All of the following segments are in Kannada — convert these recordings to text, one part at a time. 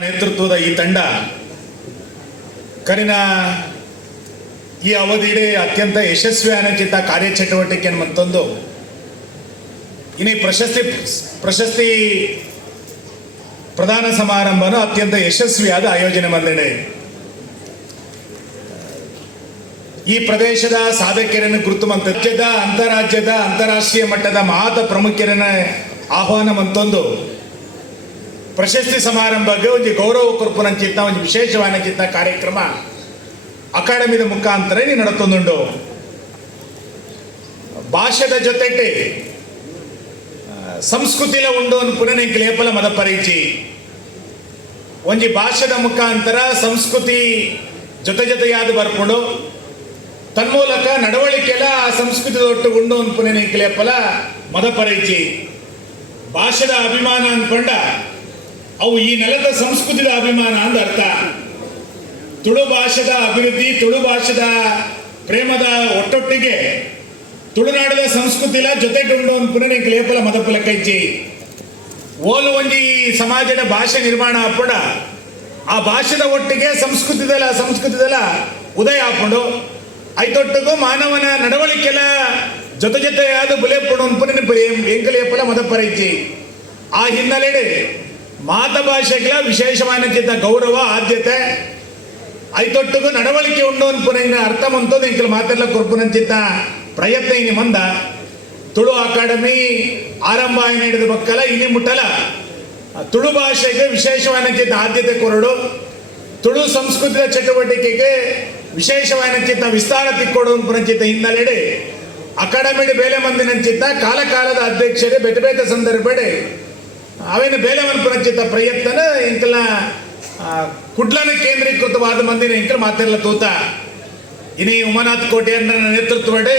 ನೇತೃತ್ವದ ಈ ತಂಡ ಕರಿನ ಈ ಅವಧಿಯಲ್ಲಿ ಅತ್ಯಂತ ಯಶಸ್ವಿ ಅನಿಸಿದ ಕಾರ್ಯಚಟುವಟಿಕೆ ಮತ್ತೊಂದು ಇನಿ ಪ್ರಶಸ್ತಿ ಪ್ರದಾನ ಸಮಾರಂಭನ ಅತ್ಯಂತ ಯಶಸ್ವಿಯಾದ ಆಯೋಜನೆ ಮಾಡಿದೆ. ಈ ಪ್ರದೇಶದ ಸಾಧಕರನ್ನು ಕುರಿತು ರಾಜ್ಯದ ಅಂತಾರಾಷ್ಟ್ರೀಯ ಮಟ್ಟದ ಮಹತ್ ಪ್ರಮುಖರನ್ನ ಆಹ್ವಾನ ಮತ್ತೊಂದು ಪ್ರಶಸ್ತಿ ಸಮಾರಂಭಕ್ಕೆ ಒಂದು ಗೌರವ ಕೊರ್ಪುನಂಚಿತ್ತ ಒಂದು ವಿಶೇಷವಾದ ಕಾರ್ಯಕ್ರಮ ಅಕಾಡೆಮಿದ ಮುಖಾಂತರ ನಡತೊಂದುಂಡು. ಭಾಷೆದ ಜೊತೆಗೆ ಸಂಸ್ಕೃತಿಲ ಉಂಡು ಪುನಃ ಲೇಪಲ ಮದ ಪರಿಚಿ ಒಂಜಿ ಭಾಷೆದ ಮುಖಾಂತರ ಸಂಸ್ಕೃತಿ ಜೊತೆಯಾದ ಬರ್ಕೊಂಡು ತನ್ಮೂಲಕ ನಡವಳಿಕೆಲ ಆ ಸಂಸ್ಕೃತಿ ಒಟ್ಟುಗುಂಡು ಪುನಃ ಲೇಪಲ ಮದ ಪರಿಚಿ ಭಾಷೆದ ಅಭಿಮಾನ ಅನ್ಕೊಂಡ ಅವು ಈ ನೆಲದ ಸಂಸ್ಕೃತಿದ ಅಭಿಮಾನ ಅಂದ ಅರ್ಥ. ತುಳು ಭಾಷೆದ ಅಭಿವೃದ್ಧಿ, ತುಳು ಭಾಷೆದ ಪ್ರೇಮದ ಒಟ್ಟೊಟ್ಟಿಗೆ ತುಳುನಾಡದ ಸಂಸ್ಕೃತಿಲ ಜೊತೆಗುಂಡು ಪುನಃ ಲೇಪಲ ಮದಪಲ ಕೈಚಿ ಓಲು ಒಂಜಿ ಸಮಾಜದ ಭಾಷೆ ನಿರ್ಮಾಣ ಆಪುಂಡ ಆ ಭಾಷೆದ ಒಟ್ಟಿಗೆ ಸಂಸ್ಕೃತಿದಲ ಉದಯ ಆಪುಂಡು ಐತೊಟ್ಟಿಗೂ ಮಾನವನ ನಡವಳಿಕೆಲ ಜೊತೆಯಾದ ಬುಲೆಪುಡು ಪುನಃ ಲೇಪಲ ಮದಪರೈಚಿ. ಆ ಹಿನ್ನೆಲೆ ಮಾತ ಭಾಷೆಗಳ ವಿಶೇಷವಾದ ಗೌರವ ಆದ್ಯತೆ ಐತೊಟ್ಟಿಗೂ ನಡವಳಿಕೆ ಉಂಡು ಪುನಃ ಅರ್ಥ ಮಂತೋದು ಇಂಕಲ್ ಮಾತೆಲ್ಲ ಕೊರ್ಪುನಂಚಿತ್ತ ಪ್ರಯತ್ನ ಇನಿ ಮಂದ ತುಳು ಅಕಾಡೆಮಿ ಆರಂಭ ನೀಡಿದ ಮಕ್ಕಳ ಇನಿ ಮುಟ್ಟಲ ತುಳು ಭಾಷೆಗೆ ವಿಶೇಷವಾದ ಆದ್ಯತೆ ಕೊರಡು, ತುಳು ಸಂಸ್ಕೃತಿಯ ಚಟುವಟಿಕೆಗೆ ವಿಶೇಷವಾದ ವಿಸ್ತಾರ ತಿಕ್ಕೊಡು ಪುನಂಚಿತ್ತ ಹಿನ್ನೆಲೆ ಅಕಾಡೆಮಿ ಬೇಲೆ ಮಂದಿನಂಚಿತ್ತ ಕಾಲದ ಅಧ್ಯಕ್ಷರೇ ಬೇತೆ ಸಂದರ್ಭಡೆ ಅವೇನು ಬೇಲೆವನ್ ಪುನಂಚಿತ್ತ ಪ್ರಯತ್ನ ಇಂಕಲ ಕುಡ್ಲನ ಕೇಂದ್ರೀಕೃತವಾದ ಮಂದಿನ ಇಂಕಲ್ ಮಾತೆಲ್ಲ ತೂತ ಇನಿ ಉಮಾನಾಥ್ ಕೋಟೆಯನ್ನ ನೇತೃತ್ವಡೆ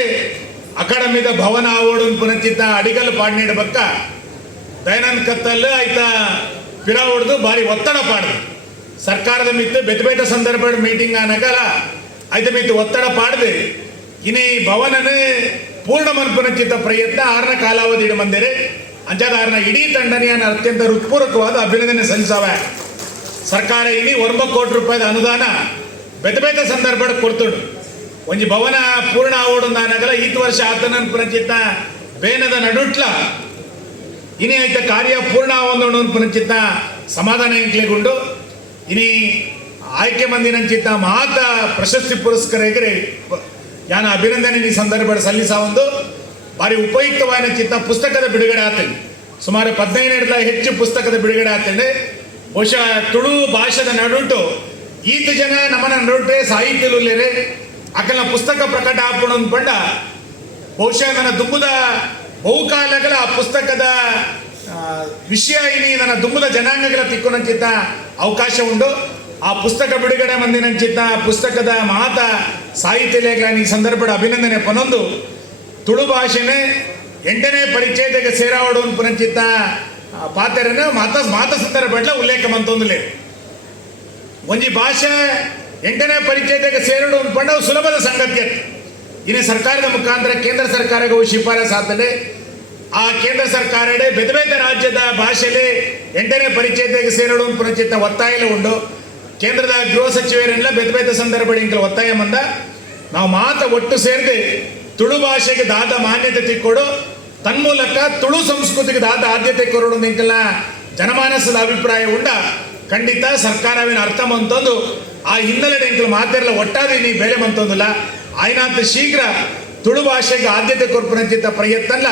ಅಕಾಡೆಮಿದ ಭವನ ಆವೋಡು ಪುನಂಚಿತ್ತ ಅಡಿಗಲ್ ಪಾಡ್ನೀಡ ಬಕ್ಕ ದಯಾನಂದ್ ಕತ್ತಲ್ ಆಯ್ತ ಪಿರ ಹೊಡೆದು ಭಾರಿ ಒತ್ತಡ ಪಾಡ್ದು ಸರ್ಕಾರದ ಮಿತ್ತು ಬೇತೆ ಸಂದರ್ಭ ಮೀಟಿಂಗ್ ಆನಗಲ ಆಯ್ತ ಮಿತ್ತು ಒತ್ತಡ ಪಾಡ್ದು ಇನಿ ಭವನನೇ ಪೂರ್ಣ ಮನ್ಪುನಂಚಿತ್ತ ಪ್ರಯತ್ನ 6ರ ಕಾಲಾವಧಿ ಬಂದಿರೆ ಅಂಚಾದ 6ರ ಇಡೀ ತಂಡನೆಯ ಅತ್ಯಂತ ಹೃತ್ಪೂರ್ವಕವಾದ ಅಭಿನಂದನೆ ಸಲ್ಲಿಸವ. ಸರ್ಕಾರ ಇಡೀ 1 ಕೋಟಿ ರೂಪಾಯಿದ ಅನುದಾನ ಬೇತೆ ಸಂದರ್ಭ ಕೊಡ್ತುಂಡು. ಒಂಜಿ ಭವನ ಪೂರ್ಣ ಆವೋಡು ಅನಾಗಲ ಈತ ವರ್ಷ ಆತನ ಪುನಂಚಿತ್ತ ಬೇನದ ನಡುಟ್ಲ ಇನಿ ಆಯ್ತ ಕಾರ್ಯ ಪೂರ್ಣ ಆವೊಂದು ಪುನಂಚಿತ್ತ ಸಮಾಧಾನ ಇಂಕ್ಲೆಗುಂಡು ಇನಿ ಆಯ್ಕೆ ಮಂದಿನಂಚಿತ್ತ ಮಹತ ಪ್ರಶಸ್ತಿ ಪುರಸ್ಕರಿಗೆ ಯಾನ ಅಭಿನಂದನೆ ಈ ಸಂದರ್ಭ ಸಲ್ಲಿಸ ಒಂದು ಭಾರಿ ಉಪಯುಕ್ತವಾದ ಚಿತ್ತ ಪುಸ್ತಕದ ಬಿಡುಗಡೆ ಆತಂಡಿ. ಸುಮಾರು 15 ಹೆಚ್ಚು ಪುಸ್ತಕದ ಬಿಡುಗಡೆ ಆತಂಡೆ. ಬಹುಶಃ ತುಳು ಭಾಷೆದ ನಡುಟು ಈತ ಜನ ನಮ್ಮನ ನಡುಟೆ ಸಾಹಿತ್ಯಲೇ ಅಕಲ್ನ ಪುಸ್ತಕ ಪ್ರಕಟ ಆಪುಣ ಪಂಡ ಬಹುಶಃ ನನ್ನ ದುಂಬುದ ಬಹುಕಾಲಗಳ ಆ ಪುಸ್ತಕದ ವಿಷಯ ಇನಿ ನನ್ನ ದುಂಬುದ ಜನಾಂಗಗಳ ತಿಕ್ಕೊನಂಚಿತ್ತ ಅವಕಾಶ ಉಂಡು. ಆ ಪುಸ್ತಕ ಬಿಡುಗಡೆ ಮಂದಿನಂಚಿತ್ತ ಪುಸ್ತಕದ ಮಹತ ಸಾಹಿತ್ಯಗಳ ಈ ಸಂದರ್ಭದ ಅಭಿನಂದನೆ ಪನೊಂದು ತುಳು ಭಾಷೆನೇ 8ನೇ ಪರಿಚಯದಾಗ ಸೇರಾವಡು ಪುನಂಚಿತ್ತ ಪಾತ್ರನ ಮಾತ ಸಂದರ್ಭ ಉಲ್ಲೇಖ ಮಂತೊಂದುಲೇ ಒಂಜಿ ಭಾಷೆ 8ನೇ ಪರಿಚಯದಾಗ ಸೇರಡು ಪಂಡ ಸುಲಭದ ಸಂಗತಿ ಇನ್ನು ಸರ್ಕಾರದ ಮುಖಾಂತರ ಕೇಂದ್ರ ಸರ್ಕಾರಕ್ಕೆ ಶಿಫಾರಸು ಆಗ್ತದೆ. ಆ ಕೇಂದ್ರ ಸರ್ಕಾರ ಬೇತೆ ರಾಜ್ಯದ ಭಾಷೆಯಲ್ಲಿ 8ನೇ ಪರಿಚಯದಾಗ ಸೇರಡು ಪುನಂಚಿತ್ತ ಒತ್ತಾಯ ಉಂಡು. ಕೇಂದ್ರದ ಗೃಹ ಸಚಿವರೆಲ್ಲ ಬೇತೆ ಸಂದರ್ಭ ಒತ್ತಾಯ ಮಂದ ನಾವು ಒಟ್ಟು ಸೇರಿದೆ ತುಳು ಭಾಷೆಗೆ ದಾದ ಮಾನ್ಯತೆ ತಿಕ್ಕೊಡು ತನ್ಮೂಲಕ ತುಳು ಸಂಸ್ಕೃತಿಗೆ ದಾದ ಆದ್ಯತೆ ಕೊರಡು ನಿಂಕಲ್ಲ ಜನಮಾನಸದ ಅಭಿಪ್ರಾಯ ಉಂಡ ಖಂಡಿತ ಸರ್ಕಾರವೇನು ಅರ್ಥ ಮಂತಂದು ಆ ಹಿನ್ನೆಲೆ ಇಂಕಲ್ ಮಾತೆಲ್ಲ ಒಟ್ಟಾಗಿ ನೀ ಬೇಲೆ ಮಂತಂದಿಲ್ಲ ಆಯ್ನಾಂತ ಶೀಘ್ರ ತುಳು ಭಾಷೆಗೆ ಆದ್ಯತೆ ಕೊರ್ಪುನಂಚಿತ್ತ ಪ್ರಯತ್ನ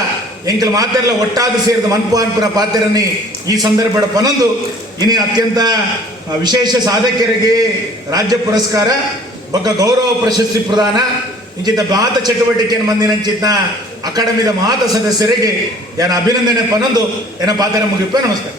ಎಂಕಲ್ ಮಾತೆಲ್ಲ ಒಟ್ಟಾದ ಸೇರಿದ ಮನ್ಪುರ ಪಾತ್ರನಿ ಈ ಸಂದರ್ಭದ ಪನೊಂದು ಇನಿ ಅತ್ಯಂತ ವಿಶೇಷ ಸಾಧಕರಿಗೆ ರಾಜ್ಯ ಪುರಸ್ಕಾರ ಬೊಕ್ಕ ಗೌರವ ಪ್ರಶಸ್ತಿ ಪ್ರದಾನ ಇಂಚಿತ ಮಹತ ಚಟುವಟಿಕೆಯನ್ನು ಮಂದಿನಂಚಿತ್ತ ಅಕಾಡೆಮಿದ ಮಹತ ಸದಸ್ಯರಿಗೆ ಏನ ಅಭಿನಂದನೆ ಪನೊಂದು ಏನ ಪಾತ್ರ ಮುಗಿಪ. ನಮಸ್ಕಾರ.